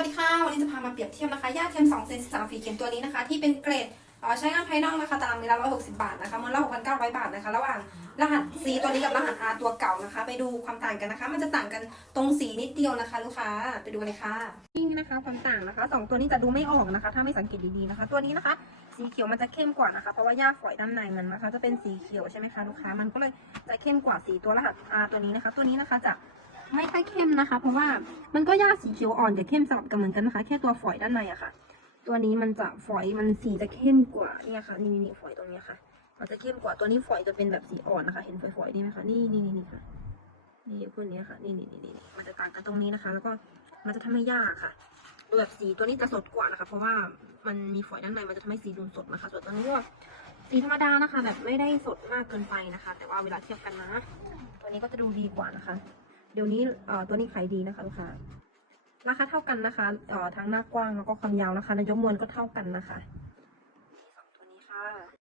วัสดีค่ะ วันนี้จะพามาเปรียบเทียบนะคะย่าเทียม2เซน13ฝีเข็มตัวนี้นะคะ ที่เป็นเกรดใช้งานภายนอกนะคะ ตารางเมตรละ160 บาทนะคะมูลละ6,900 บาทนะคะ ระหว่างรหัส C ตัวนี้กับรหัส R ตัวเก่านะคะ ไปดูความต่างกันนะคะ มันจะต่างกันตรงสีนิดเดียวนะคะ ลูกค้า ไปดูกันเลยค่ะ นี่นะคะความต่างนะคะสองตัวนี้จะดูไม่ออกนะคะ ถ้าไม่สังเกตดีๆนะคะ ตัวนี้นะคะ สีเขียวมันจะเข้มกว่านะคะ เพราะว่าหญ้าฝอยด้านในมันนะคะ จะเป็นสีเขียวใช่ไหมคะลูกค้า มันก็เลยจะเข้มกว่าสีตัวรหัส R ตัวนี้นะคะ ตัวนี้นะคะจะ ไม่ค่อยเข้มนะคะ เพราะว่ามันก็หญ้าสีเขียวอ่อนแต่เข้มสลับกันเหมือนกันนะคะ แค่ตัวฝอยด้านในอะค่ะ ตัวนี้มันจะฝอยมันสีจะเข้มกว่าเนี่ยค่ะ นี่นี่ฝอยตรงนี้ค่ะมันจะเข้มกว่าตัวนี้ฝอยจะเป็นแบบสีอ่อนนะคะ เห็นฝอยๆนี่ไหมคะนี่นี่นี่นี่ค่ะนี่พวกนี้ค่ะ นี่นี่นี่นี่มันจะต่างกันตรงนี้นะคะ แล้วก็มันจะทำให้หญ้าค่ะดูแบบสีตัวนี้จะสดกว่านะคะ เพราะว่ามันมีฝอยด้านในมันจะทำให้สีดูสดนะคะ ส่วนตัวนี้ก็สีธรรมดานะคะ แบบไม่ได้สดมากเกินไปนะคะ แต่ว่าเวลาเทียบกันนะ ตัวนี้ก็จะดูดีกว่านะคะ เดี๋ยวนี้เอ่อตัวนี้ขายดีนะคะลูกค้าราคาเท่ากันนะคะเอ่อทั้งหน้ากว้างแล้วก็ความยาวนะคะและยกมวลก็เท่ากันนะคะตัวนี้ค่ะ